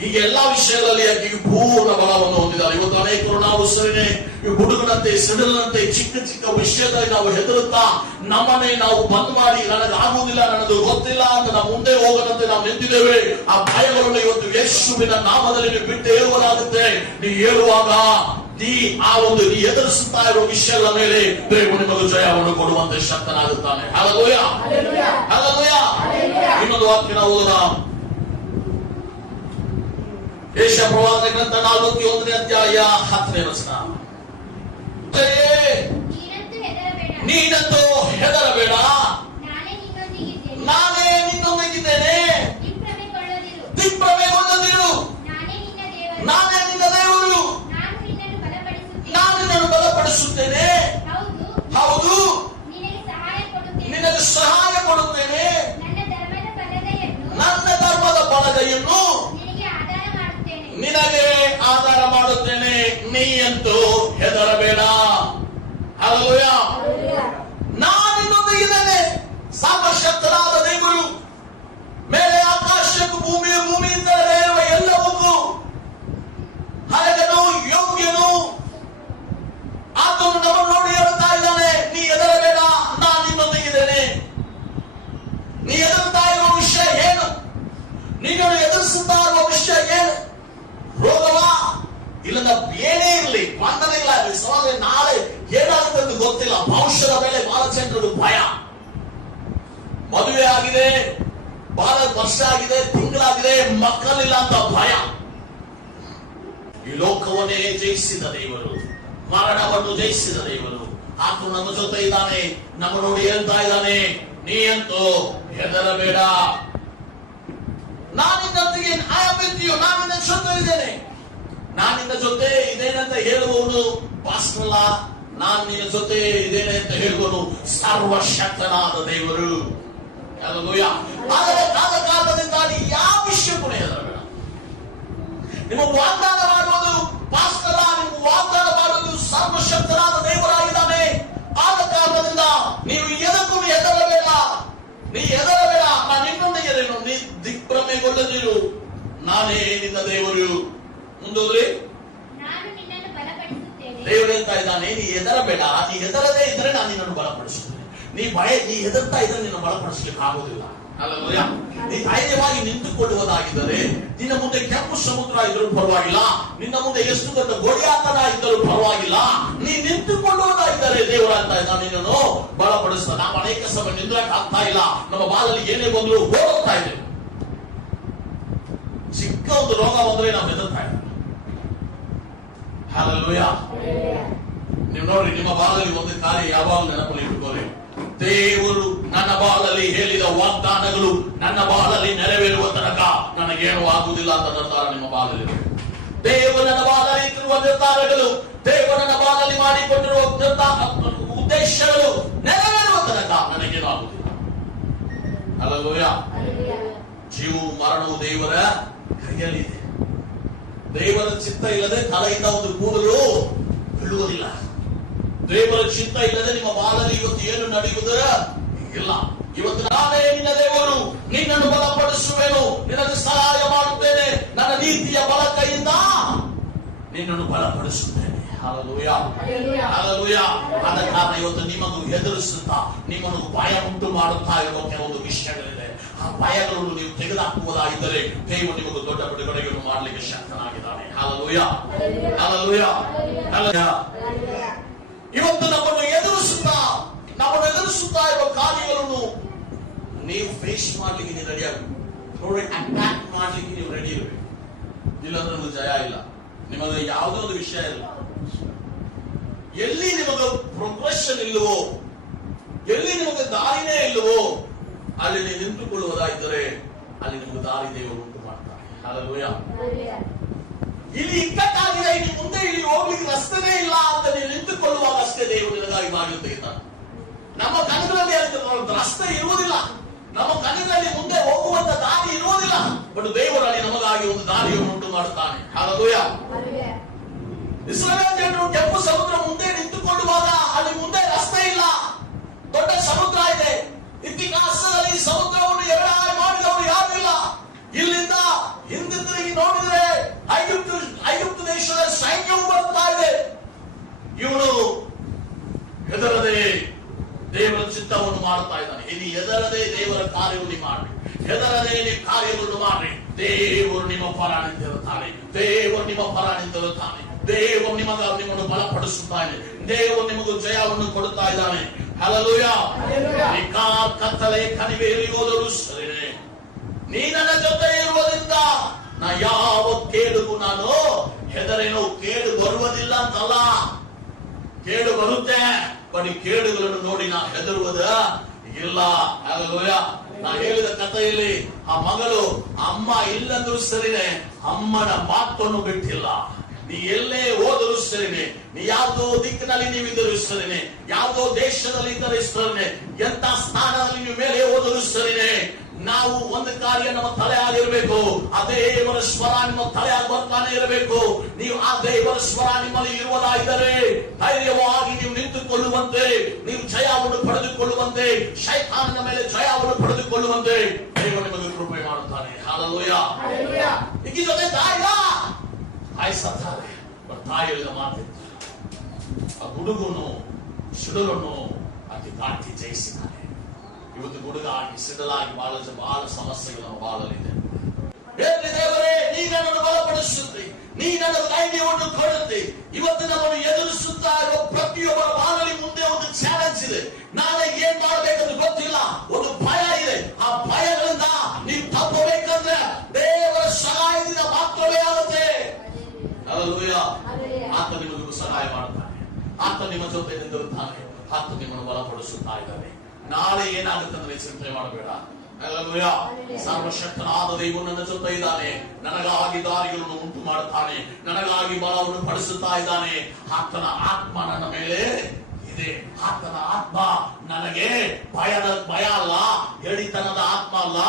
ಈಗ ಎಲ್ಲಾ ವಿಷಯದಲ್ಲಿ ಆಕೆಗೆ ಪೂರ್ಣ ಬಲವನ್ನು ಹೊಂದಿದ್ದಾರೆ. ಇವತ್ತು ಅನೇಕರು ನಾವು ಸರಿನೇ ಈ ಗುಡುಗನಂತೆ, ಸಿಡಿಲಿನಂತೆ ಚಿಕ್ಕ ಚಿಕ್ಕ ವಿಷಯದಲ್ಲಿ ನಾವು ಹೆದರುತ್ತಾ ನಮ್ಮನ್ನೇ ನಾವು ಬಂದ್ ಮಾಡಿ, ನನಗಾಗುವುದಿಲ್ಲ, ನನಗೆ ಗೊತ್ತಿಲ್ಲ ಅಂತ ನಾವು ಮುಂದೆ ಹೋಗದಂತೆ ನಾವು ನಿಂತಿದ್ದೇವೆ. ಆ ಭಯಗಳನ್ನು ಇವತ್ತು ಯೇಸುವಿನ ನಾಮದಲ್ಲಿ ಬಿಟ್ಟು ಹೇಳುವುದಾಗುತ್ತೆ. ನೀ ಹೇಳುವಾಗ ನೀ ಎದುರಿಸುತ್ತಾ ಇರುವ ವಿಷಯಗಳ ಮೇಲೆ ದೇವರು ನಿಮಗೆ ಜಯವನ್ನು ಕೊಡುವಂತೆ ಶಕ್ತನಾಗುತ್ತಾನೆ. ಹಲ್ಲೆಲೂಯಾ. ಹಲ್ಲೆಲೂಯಾ. ಇನ್ನೊಂದು ವಾಕ್ಯನ ಓದೋಣ. ಯೆಶಾಯ ಪ್ರವಾದನ ಗ್ರಂಥ 41ನೇ ಅಧ್ಯಾಯ 10ನೇ ವಚನ. ನೀನಂತೂ ಹೆದರಬೇಡ, ನಾನೇ ನಿನ್ನೊಂದಿಗಿದ್ದೇನೆ. ದಿಗ್ಭ್ರಮೆಗೊಳ್ಳದಿರು, ನಾನೇ ನಿನ್ನ ದೇವರು. ನಾನು ನಿನ್ನನ್ನು ಬಲಪಡಿಸುತ್ತೇನೆ. ಹೌದು, ನಿನಗೆ ಸಹಾಯ ಕೊಡುತ್ತೇನೆ. ನನ್ನ ಧರ್ಮದ ಬಲಗೈಯನ್ನು ನಿನಗೆ ಆಧಾರ ಮಾಡುತ್ತೇನೆ. ನೀ ಅಂತೂ ಹೆದರಬೇಡ. ಹಲ್ಲೆಲೂಯಾ. ನಾನು ನಿನ್ನೊಂದಿಗಿದ್ದೇನೆ. ಸರ್ವಶಕ್ತನಾದ ದೇವರು, ಮೇಲೆ ಆಕಾಶಕ್ಕೂ ಭೂಮಿಯಿಂದ ಇರುವ ಎಲ್ಲವಕ್ಕೂ ಹರಗನು, ಯೋಗ್ಯನು, ಆತನು ನಮ್ಮನ್ನು ನೋಡಿ ಹೇಳ್ತಾ ಇದ್ದಾನೆ, ನೀ ಹೆದರಬೇಡ, ನಾನು ನಿನ್ನೊಂದಿಗಿದ್ದೇನೆ. ನೀ ಹೆದರ್ತಾ ಇರುವ ವಿಷಯ ಏನು? ನೀನು ಎದುರಿಸುತ್ತಾ ಇರುವ ವಿಷಯ ಏನು? ರೋಗವಾ, ಇಲ್ಲದ ಏನೇ ಇರಲಿ, ಬಂಧನಗಳಾಗಲಿ, ಸಮಾಜ ನಾಳೆ ಏನಾಗುತ್ತೆ ಅಂತ ಗೊತ್ತಿಲ್ಲ. ಭವಿಷ್ಯದ ಮೇಲೆ ಬಹಳ ಜನರು ಭಯ. ಮದುವೆ ಆಗಿದೆ, ಬಹಳ ವರ್ಷ ಆಗಿದೆ, ತಿಂಗಳಾಗಿದೆ, ಮಕ್ಕಳಿಲ್ಲ ಅಂತ ಭಯ. ಈ ಲೋಕವನ್ನೇ ಜಯಿಸಿದ ದೇವರು, ಮರಣವನ್ನು ಜಯಿಸಿದ ದೇವರು, ಆತನು ನಮ್ಮ ಜೊತೆ ಇದ್ದಾನೆ. ನಮ್ಮ ನೋಡಿ ಹೇಳ್ತಾ ಇದ್ದಾನೆ, ನೀ ಅಂತೂ ಹೆದರಬೇಡ, ನಾನಿನ್ನೊಂದಿಗೆ ನಾನು ನಿನ್ನ ಜೊತೆ ಇದ್ದೇನೆ. ನಾನಿನ್ನ ಜೊತೆ ಇದೇನಂತ ಹೇಳುವವನು ಪಾಸ್ಟಲ್ಲ, ನಾನು ನಿನ್ನ ಜೊತೆ ಇದ್ದೇನೆ ಅಂತ ಹೇಳುವನು ಸರ್ವಶಕ್ತನಾದ ದೇವರು. ಹಲ್ಲೆಲೂಯಾ. ಆದರೆ ಆದ ಕಾರಣದಿಂದ ಯಾವ ವಿಷಯಕ್ಕೂ ಹೆದರಬೇಡ. ನಿಮ್ಮ ವಾಗ್ದಾನ ಮಾಡುವುದು ಪಾಸ್ಟಲ್ಲ, ನಿಮ್ಮ ವಾಗ್ದಾನ ಮಾಡುವುದು ಸರ್ವಶಕ್ತನಾದ ದೇವರಾಗಿದ್ದಾನೆ. ಆದ ಕಾರಣದಿಂದ ನೀವು ಎದಕ್ಕೂ ಹೆದರಬೇಡ. ನೀ ಹೆದರಬೇಡ, ನಾನು ನಿನ್ನೊಂದಿಗೆ ಇದ್ದೇನೆ. ನೀ ದಿಗ್ಭ್ರಮೆಗೊಳ್ಳದಿರು, ನಾನೇ ನಿನ್ನ ದೇವರು. ಮುಂದೋದ್ರಿ, ದೇವರು ಹೇಳ್ತಾ ಇದ್ದಾನೆ, ನೀ ಹೆದರಬೇಡ. ನೀ ಹೆದರದೇ ಇದ್ರೆ ನಾನು ನಿನ್ನನ್ನು ಬಲಪಡಿಸುತ್ತೇನೆ. ನೀ ಹೆದರ್ತಾ ಇದ್ರೆ ನಿನ್ನ ಬಲಪಡಿಸಲಿಕ್ಕೆ ಆಗುದಿಲ್ಲ. ಹಲ್ಲೆಲೂಯಾ. ನೀ ಧೈರ್ಯವಾಗಿ ನಿಂತುಕೊಳ್ಳುವುದಾಗಿದ್ದರೆ, ನಿನ್ನ ಮುಂದೆ ಕೆಂಪು ಸಮುದ್ರ ಇದ್ರೂ ಪರವಾಗಿಲ್ಲ, ನಿನ್ನ ಮುಂದೆ ಎಷ್ಟು ದೊಡ್ಡ ಗೋಳಿಯಾತನ ಇದ್ದರೂ ಪರವಾಗಿಲ್ಲ, ನೀ ನಿಂತುಕೊಳ್ಳುವುದಾಗಿದ್ದರೆ ದೇವರ ಅಂತ ಇದ್ದಾನೆ, ನಿನ್ನನ್ನು ಬಲಪಡಿಸ್ತಾನೆ. ನಾವು ಅನೇಕ ಸಮಯ ನಿಂದ್ರಕ್ಕೆ ಆಗ್ತಾ ಇಲ್ಲ. ನಮ್ಮ ಬಾಲಲ್ಲಿ ಏನೇ ಬಂದ್ರು ಹೋಗ್ತಾ ಇದೆ. ಚಿಕ್ಕ ಒಂದು ರೋಗ ಬಂದ್ರೆ ನಾವು ಹೆದರ್ತಾ ಇದ್ದೀವಿ. ಹಲ್ಲೆಲೂಯಾ. ನೀವು ನೋಡ್ರಿ, ನಿಮ್ಮ ಬಾಲಲ್ಲಿ ಒಂದು ಕಾರ್ಯ ಯಾವಾಗ ನೆನಪಲ್ಲಿ ಇಟ್ಕೊಳ್ಳಿ. ದೇವರು ನನ್ನ ಬಾಳಲ್ಲಿ ಹೇಳಿದ ವಾಗ್ದಾನಗಳು ನನ್ನ ಬಾಳಲ್ಲಿ ನೆರವೇರುವ ತನಕ ನನಗೇನು ಆಗುವುದಿಲ್ಲ ಅಂತ ನಿರ್ಧಾರ ನಿಮ್ಮ ಬಾಳಲ್ಲಿ. ದೇವರು ನನ್ನ ಬಾಳಲ್ಲಿ ಇಟ್ಟಿರುವ ನಿರ್ಧಾರಗಳು, ದೇವರು ನನ್ನ ಬಾಳಲ್ಲಿ ಮಾಡಿಕೊಂಡಿರುವ ಉದ್ದೇಶಗಳು ನೆರವೇರುವ ತನಕ ನನಗೇನು ಆಗುವುದಿಲ್ಲ. ಹಲ್ಲೆಲೂಯಾ. ಜೀವವು ಮರಣವು ದೇವರ ಕೈಯಲ್ಲಿದೆ. ದೇವರ ಚಿತ್ತ ಇಲ್ಲದೆ ತಲೆಯಿಂದ ಒಂದು ಕೂದಲು ಬೀಳುವುದಿಲ್ಲ. ದೇವರ ಚಿತ್ತ ಇಲ್ಲದೆ ನಿಮ್ಮ ಬಾಳಲ್ಲಿ ಇವತ್ತು ಏನು ನಡೆಯುವುದು ಇಲ್ಲ. ಇವತ್ತು ನಾನೇ ನಿನ್ನ ದೇವರು, ನಿನ್ನನ್ನು ಬಲಪಡಿಸುವೆನು, ನಿನಗೆ ಸಹಾಯ ಮಾಡುತ್ತೇನೆ, ನನ್ನ ನೀತಿಯ ಬಲ ಕೈಯಿಂದ ನಿನ್ನನ್ನು ಬಲಪಡಿಸುತ್ತೇನೆ. Hallelujah, hallelujah. ಆದ ಕಾರಣ ಇವತ್ತು ನಿಮ್ಮನ್ನು ಹೆದರಿಸುತ್ತಾ, ನಿಮ್ಮನ್ನು ಭಯ ಉಂಟು ಮಾಡುತ್ತಾ ಇರುವ ಕೆಲವೊಂದು ವಿಷಯಗಳಿದೆ. ಆ ಭಯಗಳನ್ನು ನೀವು ತೆಗೆದುಹಾಕುವುದಾಗಿದ್ದರೆ ದೇವರು ನಿಮಗೆ ದೊಡ್ಡ ಬಿಡುಗಡೆಯನ್ನು ಮಾಡಲಿಕ್ಕೆ ಶಕ್ತನಾಗಿದ್ದಾನೆ. Hallelujah, hallelujah, hallelujah. ಇವತ್ತು ನಮ್ಮನ್ನು ಎದುರಿಸುತ್ತಾ ಇರುವ ಕಾರ್ಯಗಳನ್ನು ನೀವು ಫೇಸ್ ಮಾಡ್ಲಿಕ್ಕೆ ನೀವು ರೆಡಿ ಆಗಬೇಕು. ನೋಡಿ, ಅಟ್ಯಾಕ್ ಮಾಡ್ಲಿಕ್ಕೆ ನೀವು ರೆಡಿ ಇರಬೇಕು. ಇಲ್ಲಂದ್ರೆ ನಿಮಗೆ ಜಯ ಇಲ್ಲ. ನಿಮಗೆ ಯಾವುದೋ ಒಂದು ವಿಷಯ ಇಲ್ಲ. ಎಲ್ಲಿ ನಿಮಗೆ ಪ್ರೋಗ್ರೆಷನ್ ಇಲ್ಲವೋ, ಎಲ್ಲಿ ನಿಮಗೆ ದಾರಿನೇ ಇಲ್ಲವೋ, ಅಲ್ಲಿ ನೀವು ನಿಂತುಕೊಳ್ಳುವುದಾಗಿದ್ದರೆ ಅಲ್ಲಿ ನಿಮಗೆ ದಾರಿ ದೇವರು ಉಂಟು ಮಾಡ್ತಾರೆ. ಹಲ್ಲೆಲೂಯಾ. ಇಲ್ಲಿ ಇಕ್ಕಟ್ಟಾಗಿದೆ, ಇಲ್ಲಿ ಮುಂದೆ ಇಲ್ಲಿ ಹೋಗ್ಲಿಕ್ಕೆ ರಸ್ತೆನೇ ಇಲ್ಲ ಅಂತ ನೀವು ನಿಂತುಕೊಳ್ಳುವಾಗ ಅಷ್ಟೇ ದೇವರು ನಿನಗಾಗಿ ಮಾಡಿ ತೆಗಿತಾನೆ. ನಮ್ಮ ಕಣ್ಣುಗಳಲ್ಲಿ ರಸ್ತೆ ಇರುವುದಿಲ್ಲ, ನಮ್ಮ ಕಣ್ಣಿನಲ್ಲಿ ಮುಂದೆ ಹೋಗುವಂತ ದಾರಿ ಇರುವುದಿಲ್ಲ. ಬಟ್ ದೇವರು ಅಲ್ಲಿ ನಮಗಾಗಿ ಒಂದು ದಾರಿಯನ್ನು ಉಂಟು ಮಾಡುತ್ತಾನೆ. ಹಲ್ಲೆಲೂಯಾ. ಇಸ್ರಾಯೇಲ್ ಜನರು ಕೆಂಪು ಸಮುದ್ರ ಮುಂದೆ ನಿಂತುಕೊಳ್ಳುವಾಗ ಅಲ್ಲಿ ಮುಂದೆ ರಸ್ತೆ ಇಲ್ಲ, ದೊಡ್ಡ ಸಮುದ್ರ ಇದೆ. ಇತಿಹಾಸದಲ್ಲಿ ಸಮುದ್ರವನ್ನು ಎರಡಾಗಿ ಮಾಡಿದವರು ಯಾರು ಇಲ್ಲ. ಇಲ್ಲಿಂದ ಹಿಂದೆ ತಿರುಗಿ ನೋಡಿದರೆ ಐಗುಪ್ತ ದೇಶದ ಸೈನ್ಯವು ಬರ್ತಾ ಇದೆ. ಇವನು ಹೆದರದೆ ದೇವರ ಚಿತ್ತವನ್ನು ಮಾಡ್ತಾ ಇದ್ದಾನೆ. ಇನ್ನು ಹೆದರದೆ ದೇವರ ಕಾರ್ಯವನ್ನು ಮಾಡಿ, ಹೆದರದೆ ನೀವು ಕಾರ್ಯವನ್ನು ಮಾಡಿ. ದೇವರು ನಿಮ್ಮ ಪರ ನಿಂತಿರುತ್ತಾನೆ, ದೇವರು ನಿಮ್ಮ ಪರ ನಿಂತಿರುತ್ತಾನೆ, ದೇವರು ನಿಮ್ಮನ್ನು ಬಲಪಡಿಸುತ್ತಾನೆ, ದೇವರು ನಿಮಗೂ ಜಯವನ್ನು ಕೊಡುತ್ತಾ ಇದ್ದಾನೆ. ಹಲ್ಲೆಲೂಯಾ. ಕತ್ತಲೆ ಕಣಿವೆಯಲ್ಲಿ ಹೋದರೂ ಸರಿ, ನೀ ನನ್ನ ಜೊತೆ ಇರುವುದರಿಂದ ನಾ ಯಾವ ಕೇಡುಗೂ ನಾನು ಹೆದರೇನು. ಕೇಡು ಬರುವುದಿಲ್ಲ ಅಂತಲ್ಲ, ಕೇಡು ಬರುತ್ತೆ. ಬಟ್ ಈ ಕೇಡುಗಳನ್ನು ನೋಡಿ ನಾ ಹೆದರುವುದ ಇಲ್ಲ. ಹಲ್ಲೆಲೂಯಾ. ನಾ ಹೇಳಿದ ಕಥೆಯಲ್ಲಿ ಆ ಮಗಳು ಅಮ್ಮ ಇಲ್ಲಂದ್ರೂ ಸರಿನೆ, ಅಮ್ಮನ ಮಾತನ್ನು ಬಿಟ್ಟಿಲ್ಲ. ನೀ ಎಲ್ಲೇ ಹೋದರೂ ಸರಿನೆ, ನೀ ಯಾವುದೋ ದಿಕ್ಕಿನಲ್ಲಿ ನೀವಿದ್ದರೂ ಸರಿನೆ, ಯಾವುದೋ ದೇಶದಲ್ಲಿ ಇದ್ದರೆ ಸರಿನೆ, ಎಂತ ಸ್ಥಾನದಲ್ಲಿ ನೀವು ಮೇಲೆ ಹೋದರೂ ಸರಿನೆ, ನಾವು ಒಂದು ಕಾರ್ಯ ನಮ್ಮ ತಲೆ ಆಗಿರಬೇಕು, ಆ ದೇವರ ಸ್ವರ ನಿಮ್ಮ ತಲೆ ಆಗಿ ಬರ್ತಾನೆ ಇರಬೇಕು. ನೀವು ಆ ದೇವರ ಸ್ವರ ನಿಮ್ಮಲ್ಲಿ ಇರುವುದಾಗಿದ್ದರೆ ಧೈರ್ಯವಾಗಿ ನೀವು ನಿಂತುಕೊಳ್ಳುವಂತೆ, ನೀವು ಜಯವನ್ನು ಪಡೆದುಕೊಳ್ಳುವಂತೆ, ಶೈತಾನನ ಮೇಲೆ ಜಯವನ್ನು ಪಡೆದುಕೊಳ್ಳುವಂತೆ ದೇವರು ನಿಮಗೆ ಕೃಪೆ ಮಾಡುತ್ತಾನೆ. ಹಲ್ಲೆಲೂಯಾ. ಈಗ ಜೊತೆ ತಾಯಿ ಸತ್ತಾರೆ, ತಾಯಿ ಹೇಳಿದ ಮಾತಿತ್ತು, ಆ ಹುಡುಗನು ಸಿಡಲನ್ನು ಅತಿ ದಾಟಿ ಜಯಿಸಿದ್ದಾನೆ. ಇವತ್ತು ಹುಡುಗ ಆಗಿ ಸಿಡಲಾಗಿ ಬಹಳ ಸಮಸ್ಯೆಗಳು ನಮ್ಮ ಬಾಳಲಿದೆ. ದೇವರೇ, ನೀ ನನ್ನನ್ನು ಬಲಪಡಿಸುತ್ತೆ, ನೀ ನನ್ನ ಧೈರ್ಯವನ್ನು ಕೊಡುತ್ತೆ. ಇವತ್ತು ನಮ್ಮನ್ನು ಎದುರಿಸುತ್ತಾ ಇರುವ ಪ್ರತಿಯೊಬ್ಬರ ಬಾಳಲಿ ಮುಂದೆ ಒಂದು ಚಾಲೆಂಜ್ ಇದೆ. ನಾಳೆ ಏನ್ ಮಾಡಬೇಕಂತ ಗೊತ್ತಿಲ್ಲ, ಒಂದು ಭಯ ಇದೆ. ಆ ಭಯಗಳಿಂದ ನೀವು ತಪ್ಪಬೇಕಂದ್ರೆ ದೇವರ ಸಹಾಯದಿಂದ ಮಾತ್ರವೇ ಆಗುತ್ತೆ. ಹಲ್ಲೆಲೂಯಾ. ಆತ ನಿಮಗೂ ಸಹಾಯ ಮಾಡುತ್ತಾನೆ, ಆತ ನಿಮ್ಮ ಜೊತೆ ನಿಂತಿರುತ್ತಾನೆ, ಆತ ನಿಮ್ಮನ್ನು ಬಲಪಡಿಸುತ್ತಾ ಇದ್ದಾನೆ. ನಾಳೆ ಏನಾಗುತ್ತೆ ಅಂದ್ರೆ ಚಿಂತೆ ಮಾಡಬೇಡ. ಹಲ್ಲೆಲೂಯಾ. ಸರ್ವಶಕ್ತನಾದ ದೇವರು ನನ್ನ ಜೊತೆ ಇದ್ದಾನೆ, ನನಗಾಗಿ ದಾರಿಗಳನ್ನು ಉಂಟು ಮಾಡುತ್ತಾನೆ, ನನಗಾಗಿ ಬಲವನ್ನು ಪಡಿಸುತ್ತಾ ಇದ್ದಾನೆ. ಆತನ ಆತ್ಮ ನನ್ನ ಮೇಲೆ ಇದೆ. ಆತನ ಆತ್ಮ ನನಗೆ ಭಯ ಅಲ್ಲ, ಎಡಿತನದ ಆತ್ಮ ಅಲ್ಲ,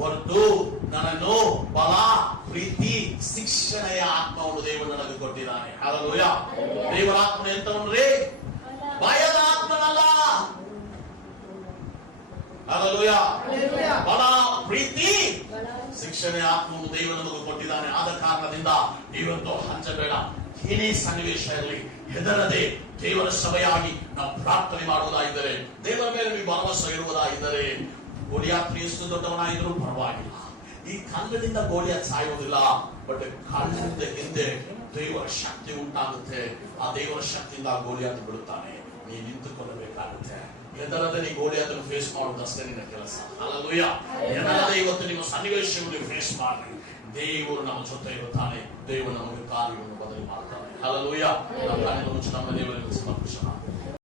ಹೊರತು ನನ್ನನ್ನು ಬಲ, ಪ್ರೀತಿ, ಶಿಕ್ಷಣೆಯ ಆತ್ಮವನ್ನು ದೇವರು ನನಗೆ ಕೊಟ್ಟಿದ್ದಾನೆ. ಹಲ್ಲೆಲೂಯಾ. ದೇವರ ಆತ್ಮ ಎಂತವನ್ರಿ? ಭಯದ ಆತ್ಮನಲ್ಲ. ಹಲ್ಲೆಲೂಯಾ. ಬಲ, ಪ್ರೀತಿ, ಶಿಕ್ಷಣೆ ಆತ್ಮವನ್ನು ದೇವರು ನಮಗೆ ಕೊಟ್ಟಿದ್ದಾನೆ. ಆದ ಕಾರಣದಿಂದ ಇವತ್ತು ಹಂಚಬೇಡ. ಏನೇ ಸನ್ನಿವೇಶ ಇರಲಿ ಹೆದರದೆ ದೇವರ ಸಭೆಯಾಗಿ ನಾವು ಪ್ರಾರ್ಥನೆ ಮಾಡುವುದಾಗಿದ್ದರೆ, ದೇವರ ಮೇಲೆ ನೀವು ಭರವಸೆ ಇರುವುದಾಗಿದ್ದರೆ, ಗೋಲಿಯಾತ್ ಎಷ್ಟು ದೊಡ್ಡವನಾಗಿದ್ರೂ ಪರವಾಗಿಲ್ಲ. ಈ ಕಲ್ಲಿನಿಂದ ಗೋಲಿಯಾತ್ ಸಾಯುವುದಿಲ್ಲ, ಬಟ್ ಕಲ್ಲಿನಿಂದ ಹಿಂದೆ ದೇವರ ಶಕ್ತಿ ಉಂಟಾಗುತ್ತೆ. ಆ ದೇವರ ಶಕ್ತಿಯಿಂದ ಗೋಲಿಯಾತ್ ಬಿಡುತ್ತಾನೆ. ನೀ ನಿಂತುಕೊಳ್ಳಬೇಕಾಗುತ್ತೆ. ಹೆದರದೆ ನೀ ಗೋಲಿಯಾತನ್ನು ಫೇಸ್ ಮಾಡುವುದಷ್ಟೇ ನಿನ್ನ ಕೆಲಸ. ಹಲ್ಲೆಲೂಯಾ. ಹೆದರದೆ ಇವತ್ತು ನಿಮ್ಮ ಸನ್ನಿವೇಶವನ್ನು ಫೇಸ್ ಮಾಡಿ. ದೇವರು ನಮ್ಮ ಜೊತೆ ಇರುತ್ತಾನೆ, ದೇವರು ನಮಗೆ ಕಾರ್ಯವನ್ನು ಬದಲು ಮಾಡ್ತಾನೆ. ಹಲ್ಲೆಲೂಯಾ. ನಮ್ಮ ದೇವರಿಗೆ ಸಮರ್ಪಿಸೋಣ.